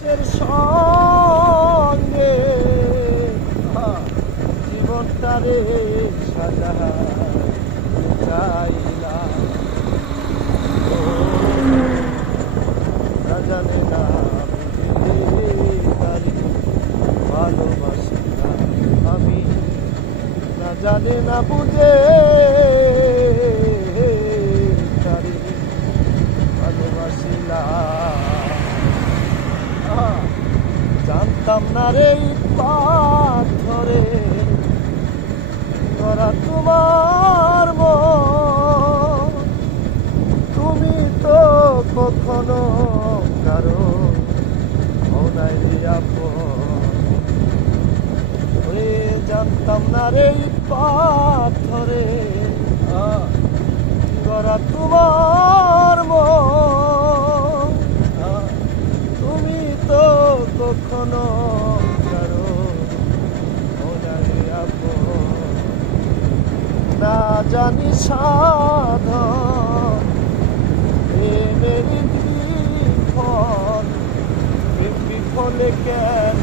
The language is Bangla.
মানুষের সঙ্গে জীবনটারে সাজাইলাম, না জানে না তারি ভালোবাসি না আমি, না জানে না বুঝে তারি ভালোবাসিলাম। জানতাম না রে পাথরে করা তোমার মন, তুমি তো কখনো কারো মনাই আপন। জানতাম না রে পাথরে করা তোমার মন, তুমি তো কখনো কারো মনাই আপন। না জানি সাধন প্রেমের বিফল, বিফলে কেন